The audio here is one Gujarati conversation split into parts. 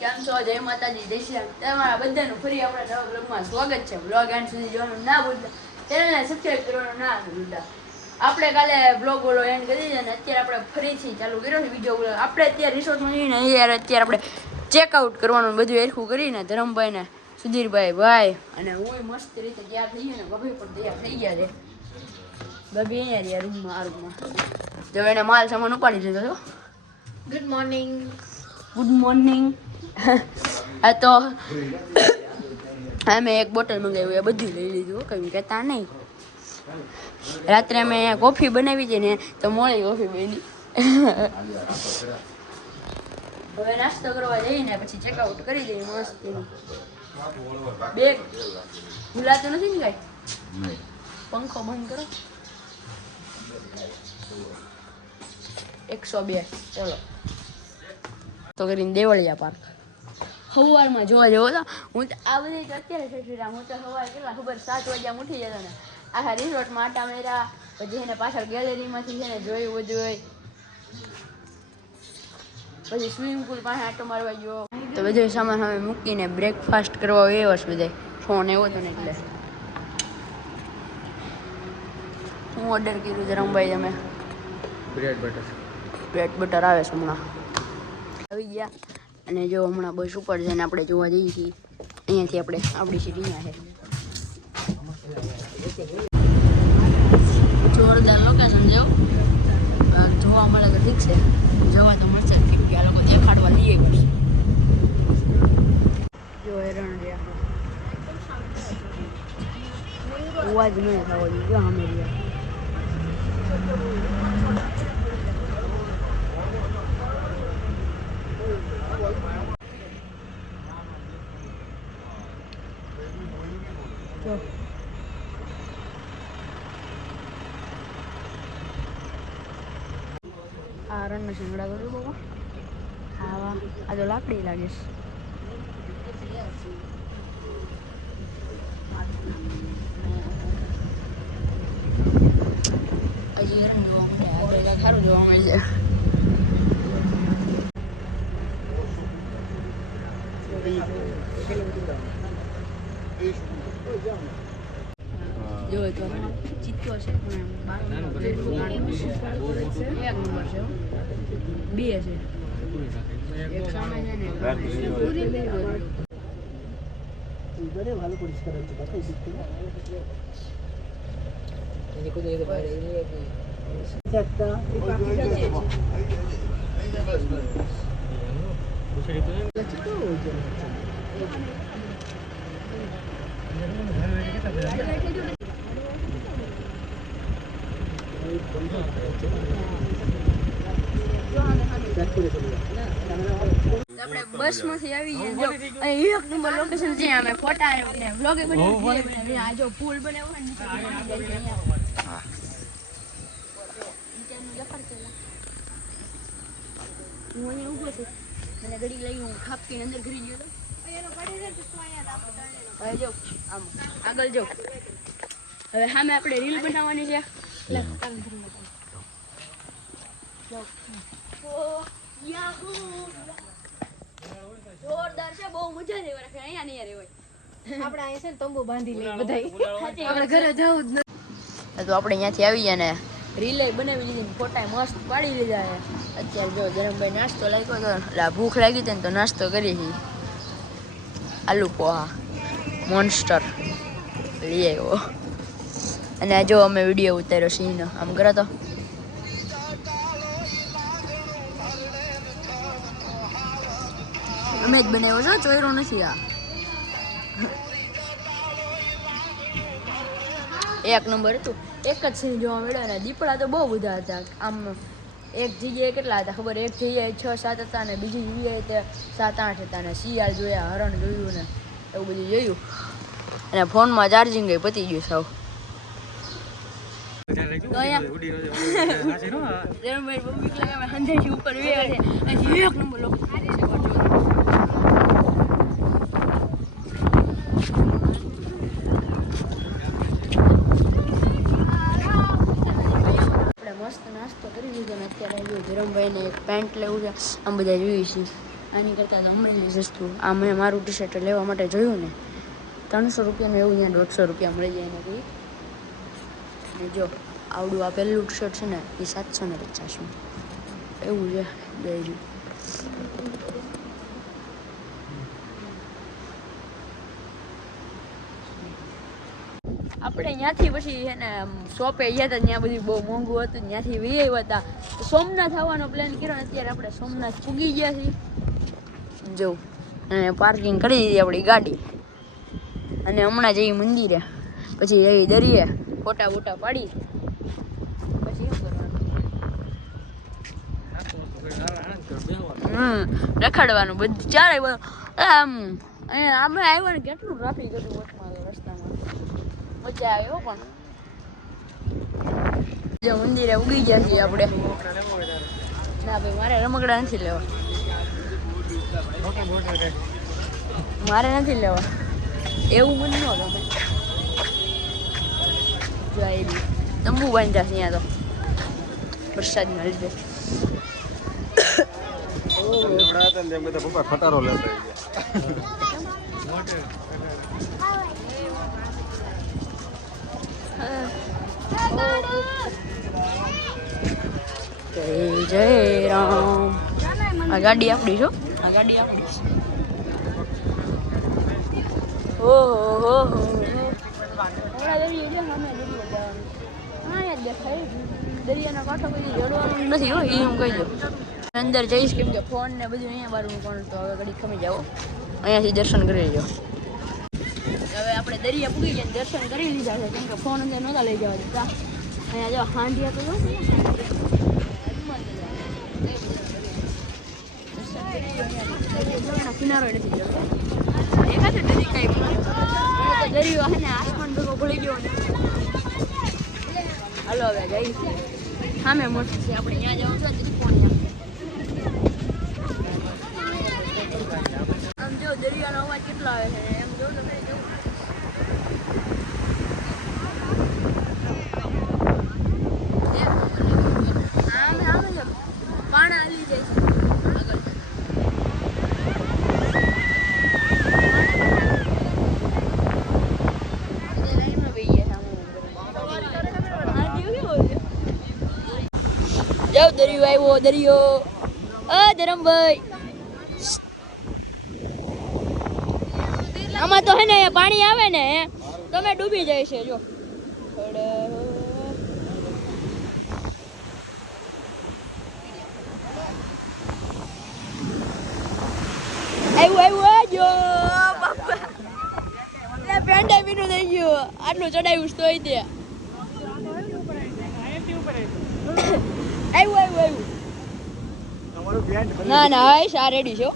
કેમ છો? જય માતાજી, જય બધાનું ફરી આપણા નવા બ્લોગમાં છે. બ્લોગ એન્ડ સુધી જોવાનું ના ભૂલતા. ચેનલને સબસ્ક્રાઇબ કરવાનું ના ભૂલતા. આપણે કાલે બ્લોગ બોલો એન્ડ કરી દીધો અને અત્યારે આપણે ફરીથી ચાલુ કર્યો છે બીજો બોલો આપણે અત્યારે રિસોર્ટમાં જઈને અહીંયા અત્યારે આપણે ચેકઆઉટ કરવાનું બધું એરખું કરીને ધરમભાઈ ને સુધીરભાઈ, ભાઈ અને હું મસ્ત રીતે તૈયાર થઈ ગયો ને બભી પણ તૈયાર થઈ ગયા છે. બબી અહીંયા રહ્યા રૂમમાં, આ રૂમમાં. જો એને માલ સામાન ઉપાડી દીધો છો ગુડ મોર્નિંગ ગુડ મોર્નિંગ આ તો અમે એક બોટલ મંગાવી એ બધી લઈ લીધું કંઈ કહેતા નહીં. રાત્રે અમે કોફી બનાવી છે ને તો મોડી કોફી બની. હવે નાસ્તો કરવા જઈને પછી ચેકઆઉટ કરી દઈએ મસ્ત. બે ભૂલાતું નથી ને કઈ? પંખો બંધ કરો. એકસો બે. ચલો. તો કરીને દેવળિયા પાર્ક. સવારમાં જોવા જવો તો હું તો આ બધી અત્યારે છેઠી રહ્યા હું તો સવારે કેટલા ખબર સાત વાગ્યા ઉઠી જતો ને. આખા રિસોર્ટમાં આટા મેરા પછી એને પાછળ ગેલેરીમાંથી છે ને જોયું બધું હોય. પછી સ્વિમિંગ પુલ પાસે આટો મારવા ગયો. તો બધો સામાન હવે મૂકીને બ્રેકફાસ્ટ કરવા આવ્યો છે બધે ફોન એવો હતો ને એટલે. હું ઓર્ડર કર્યું છે રમભાઈ તમે. બ્રેડ બટર બ્રેડ બટર આવે છે હમણાં. આવી ગયા. અને જો હમણાં બસ ઉપર છે ને આપણે જોવા જઈએ છીએ, અહીંયાથી આપણે આપણી સીટી અહીંયા છે. જોરદાર લોકેશન જેવું જોવા મળે તો ઠીક છે. જોવા તો મળશે ઠીક કે આ લોકો દેખાડવા લઈએ પડશે જો હેરણ રહ્યા. અવાજ નહીં થવો જોઈએ, જો સામે રહ્યા જો. આ રણનો શિંગડા કરું બાબા. આવા આ તો લાકડી લાગે છે. હજી જોવા મળે આગળ સારું જોવા મળે છે. જો તો ચિત્તો છે પણ બારનું જેટલું નાનું છે. એક નંબર છે હો. બે છે આપણે જો લઈ હું ખાપકીને અંદર ઘરી ગયો હવે જો, આમ આગળ જો. હવે સામે આપણે રીલ બનાવવાની છે. જોરદાર છે બહુ મજા જ આવે અહીંયા નહીં રહેવાય આપણે અહીં છે ને તંબુ બાંધી લઈએ બધાય આપણે આપણે ઘરે જવું જ નથી તો આપણે અહીંયાથી આવી ગયા ને રીલે બનાવી લીધી ફોટા મસ્ત પાડી લીધા છે. અત્યારે જો જરમભાઈ નાસ્તો લાગ્યો તો એટલે ભૂખ લાગી હતી ને તો નાસ્તો કરી છે આલુ પોહા મોન્સ્ટર લઈ આવ્યો. અને જો અમે વીડિયો ઉતાર્યો સિંહનો આમ કરો તો. અમે જ બનાવ્યો છો, ચોયરો નથી આ. એક નંબર હતું. એક જ સિંહ જોવા મળ્યો અને દીપડા તો બહુ બધા હતા. આમ એક જગ્યાએ કેટલા હતા ખબર? એક જગ્યાએ છ, સાત હતા ને, બીજી જગ્યાએ તે સાત, આઠ હતા ને, શિયાળ જોયા, હરણ જોયું ને, એવું બધું જોયું. અને ફોનમાં ચાર્જિંગ પતી ગયું સાવ. તો અહીંયા ઉપર છે એક નંબર લોકો ધરમભાઈને એક પેન્ટ લેવું છે આમ બધા જોઈએ છીએ આની કરતાં તો સસ્તું આ મેં મારું ટી શર્ટ લેવા માટે જોયું ને ત્રણસો રૂપિયાનું એવું અહીંયા દોઢસો રૂપિયા મળી જાય એનાથી અને જો આવડું આ પહેલું શર્ટ છે ને એ સાતસો ને પચાસનું. એવું છે ડેરી. આપણે ત્યાંથી પછી છે ને શોપે ગયા હતા ત્યાં બધું બહુ મોંઘું હતું ત્યાંથી વી આવ્યા હતા. સોમનાથ આવવાનો પ્લાન કર્યો ને અત્યારે આપણે સોમનાથ પૂગી ગયા છીએ. જો અને પાર્કિંગ કરી દીધી આપણી ગાડી. અને હમણાં જઈ મંદિરે પછી એ દરિયે ફોટા બોટા પાડી. પછી શું કરવાનું? રખડવાનું બધું. ચારે આમ અહીંયા આપણે આવ્યા ને કેટલું ટ્રાફિક હતું વચમાં રસ્તામાં. મજા આવ્યો પણ. જો મંદિરે ઉગી ગયા છીએ આપણે. ના ભાઈ મારે રમકડા નથી લેવા. મારે નથી લેવા. એવું મને ન ગમે. જો આવી તંબુ બાંધ્યા છે અહીંયા તો વરસાદના લીધે ખટારો લેતા જય જય રામ આ ગાડી આપણી છો. આ ગાડી આપણી છે. ઓહો હો હો હમણાં દરિયો જો સામે દરિયો જવાનું હા યાર દરિયાના કાંઠો કોઈ જડવાનું નથી હોય એ હું કહી દઉં. અંદર જઈશ કેમ કે ફોન ને બધું અહીંયા બાર પણ તો હવે ઘડી ખમી જાઓ. અહીંયાથી દર્શન કરી લેજો. હવે આપણે દરિયા પૂગી ગયા દર્શન કરી લીધા છે, કેમ કે ફોન અંદર નહોતા લઈ જવા દેતા અહીંયા જો, હાંડિયા તો કિનારો નથી જતો નદી કઈ દરિયો હે ને, આસમાન ભેગો ભળી ગયો હાલો હવે જઈ સામે મોટી છે આપણે ત્યાં જવું છે તેથી આમ જો દરિયાનો અવાજ કેટલો આવે છે એમ જો તો ખરી જો આમ આમ જો પાણા હાલી જાય છે આગળ જાવ દરિયો આવ્યો, દરિયો. અ, ધરમભાઈ. આમાં તો હે ને, પાણી આવે ને તમે ડૂબી જાય છે, જો. આવ્યું આવ્યું જો. બાપા પેન્ડા બીનું થઈ ગયું. આટલું ચડાવ્યું તો તે. આવ્યું આવ્યું આવ્યું. ના ના હાય સારેડી છો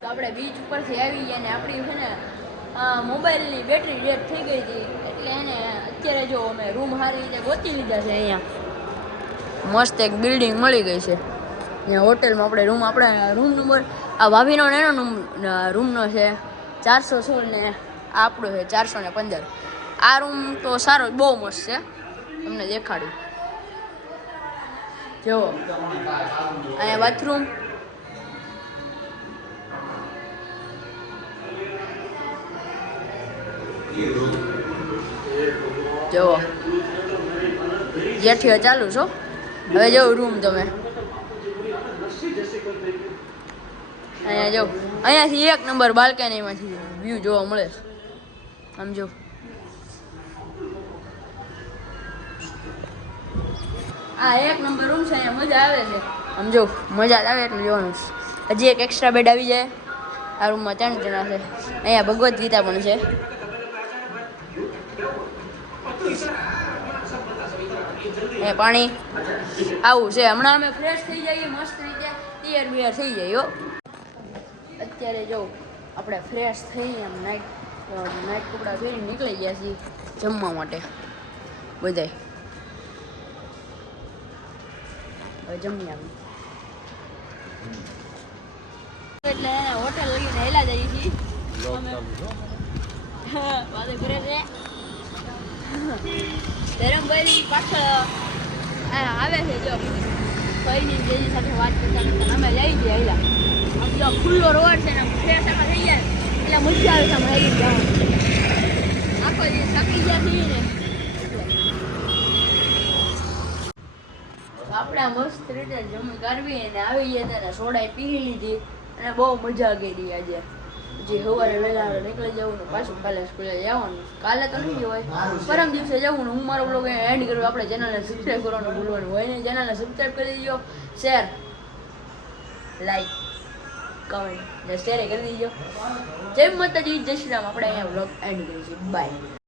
તો આપણે બીચ ઉપરથી આવી ગયા ને આપણી છે ને મોબાઈલની બેટરી ડેડ થઈ ગઈ હતી. એટલે એને અત્યારે જો અમે રૂમ સારી રીતે ગોતી લીધા છે અહીંયા. મસ્ત એક બિલ્ડિંગ મળી ગઈ છે. અહીંયા હોટેલમાં આપણે રૂમ આપણે રૂમ નંબર, આ ભાભીનો ને એનો રૂમનો છે ચારસો સોળ ને આપણો છે ચારસો ને પંદર. આ રૂમ તો સારો, બહુ મસ્ત છે. તમને દેખાડું. જુઓ. અહીંયા બાથરૂમ. જુઓ. જેઠીઓ ચાલુ છો? હવે જો રૂમ તમે. અહીંયા જો અહીંયાથી એક નંબર બાલ્કનીમાંથી વ્યૂ જોવા મળે આમ જો આ એક નંબર રૂમ છે, અહીંયા મજા આવે છે. આમ જો મજા જ આવે એટલે જોવાનું. હજી એક એક્સ્ટ્રા બેડ આવી જાય. આ રૂમમાં ત્રણ જણા છે. અહીંયા ભગવદ્ ગીતા પણ છે. એ પાણી. આવું છે. હમણાં અમે ફ્રેશ થઈ જઈએ મસ્ત રીતે. તૈયાર બિયાર થઈ જઈએ અત્યારે જો આપણે ફ્રેશ થઈ એમ નાઇટ નાઇટ કપડાં પહેરીને નીકળી ગયા છીએ જમવા માટે. બધાય. હવે જમી આવી એટલે હોટેલ લઈને હેલા જઈએ છીએ. ઘરે છે. ધરમભાઈ પાછળ આવે છે જો. ભાઈની જેની સાથે વાત કરતા કરતા અમે લઈ છીએ હેલા આમ જો ખુલ્લો રોડ છે એટલે મજા આવે છે હેલી જવાનું. આખો જે થાકી ગયા છીએ ને. આપણા મસ્ત રીતે જમી કરવી અને આવી ગયા ત્યારે સોડા પી લીધી અને બહુ મજા કરી આજે. જે સવારે વહેલા નીકળી જવું ને પાછું કાલે સ્કૂલે જવાનું કાલે તો નહીં હોય. પરમ દિવસે જવું હું મારો બ્લોગ એન્ડ કરું. આપણે ચેનલને સબસ્ક્રાઈબ કરવાનું ભૂલવાનું હોય ને ચેનલને સબસ્ક્રાઈબ કરી દીજો. શેર લાઈક કમેન્ટ ને શેર કરી દીજો. જય માતાજી, જય શ્રી રામ. આપણે અહીંયા બ્લોગ એન્ડ કરીશું. બાય